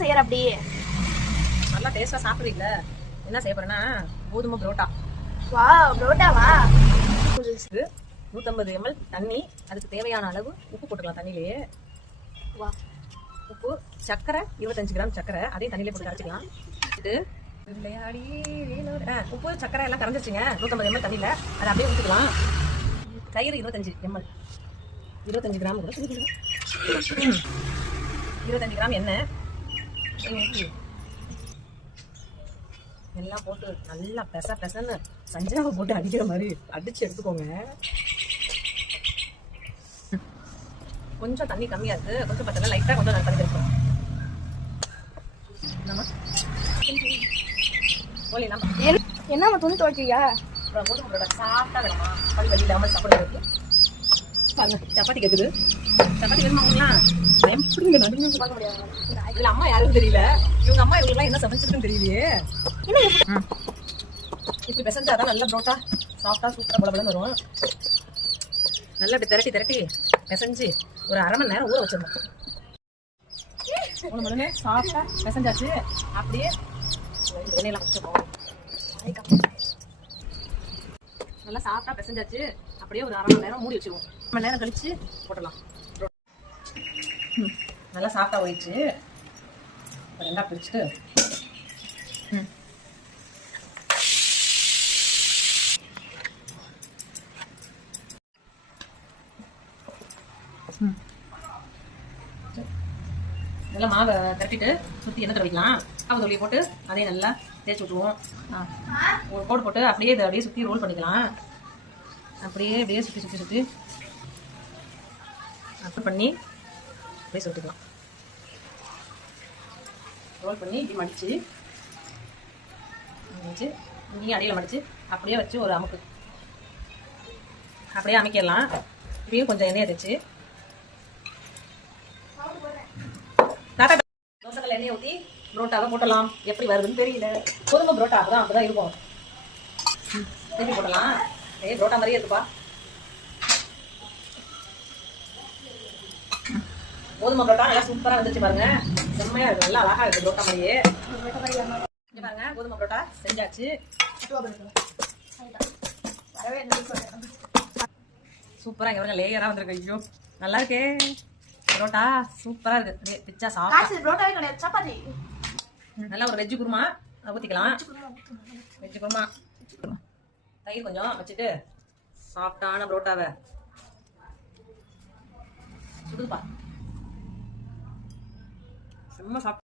செய்யற அப்படி நல்லா டேஸ்டா சாப்பிடுறீங்க. என்ன செய்ய போறேன்னா கோதுமை புரோட்டா. வா புரோட்டாவா? 150 ml தண்ணி, அதுக்கு தேவையான அளவு உப்பு போட்டுக்கலாம் தண்ணியிலேயே. வா உப்பு, சர்க்கரை 25 கிராம் சர்க்கரை, அதையும் தண்ணியிலே போட்டு கரைச்சிக்கலாம். இது உப்பு சர்க்கரை எல்லாம் கரைஞ்சிருச்சுங்க. 150 ml தண்ணியில் அதை அப்படியே ஊற்றிக்கலாம். தயிர் 25 ml, 25 கிராம் கூட 25 கிராம் எண்ணெய் எல்லாம் போட்டு நல்லா பெசன்னு சஞ்சாவை போட்டு அடிக்கிற மாதிரி அடிச்சு எடுத்துக்கோங்க. கொஞ்சம் தண்ணி கம்மியா இருக்கு, கொஞ்சம் பத்தல, லைட்டா கொஞ்சம் தண்ணி தெரியும். என்ன துணி துவைக்கியா? கோதுமை புரோட்டா சாப்பிட்டா வேணுமா? பல் வலி இல்லாமல் சாப்பிடுறது. சப்பாத்தி கேக்குது. சப்பாத்தி வேணுமா உங்களாம்? எப்படிங்க நடுங்க பார்க்க முடியாது. இதுல அம்மா யாரும் தெரியல. இவங்க அம்மா இவங்கெல்லாம் என்ன சமைச்சிருக்குன்னு தெரியலையே. இப்படி பெசஞ்சாதான் நல்ல புரோட்டா சாப்பிட்டா சூப்பரா பலபலன்னு வரும். நல்லா இப்படி திரட்டி பெசஞ்சு ஒரு அரை மணி நேரம் ஊற வச்சிடணும். ஒன்று சாப்பிட்டா பெசஞ்சாச்சு. அப்படியே எண்ணெயெல்லாம் வச்சுப்போம். நல்லா சாப்பிட்டா பெசஞ்சாச்சு. அப்படியே ஒரு அரை மணி நேரம் மூடி வச்சுருவோம். அரை மணி நேரம் கழிச்சு போட்டலாம். நல்லா சாப்பிட்டா போயிடுச்சு. ரெண்டா பிடிச்சிட்டு நல்லா மாவை திரட்டிட்டு சுற்றி எண்ணெய் தடவிக்கலாம். மாவு தொழியை போட்டு அதையும் நல்லா தேய்ச்சி விட்டுருவோம். ஒரு கோடு போட்டு அப்படியே இதை அப்படியே சுற்றி ரோல் பண்ணிக்கலாம். அப்படியே சுற்றி அப்ளை பண்ணி அப்படியே சுட்டுக்கலாம். ரோல் பண்ணி இப்படி மடித்து இங்கேயும் அடியில் மடித்து அப்படியே வச்சு ஒரு அமுக்கு அப்படியே அமைக்கிடலாம். இப்படியும் கொஞ்சம் எண்ணெயை தேய்ச்சி தோசைக்கல்ல எண்ணெயை ஊற்றி புரோட்டாவை போட்டலாம். எப்படி வருதுன்னு தெரியல. கோதுமை புரோட்டா அப்பதான் இருக்கும். திருப்பி போட்டலாம். புரோட்டா மாதிரியே இருக்குப்பா. கோதுமை புரோட்டா நல்லா சூப்பரா வந்துச்சு பாருங்க. செம்மையா இருக்கு, நல்லா அழகா இருக்கு புரோட்டா மாதிரியே. பாருங்க கோதுமை புரோட்டா செஞ்சாச்சு. சூப்பரா இங்க பாருங்க லேயரா வந்திருக்கு. ஐயோ நல்லா இருக்கே புரோட்டா, சூப்பரா இருக்கு. அப்படியே பிச்சா சாப்பிட்டா நல்லா ஒரு வெஜ்ஜு குருமா ஊற்றிக்கலாம். வெஜ்ஜு குருமா தயிர் கொஞ்சம் வச்சுட்டு சாஃப்டான புரோட்டாவை சுடுப்பா செம்ம சாப்பிட்டு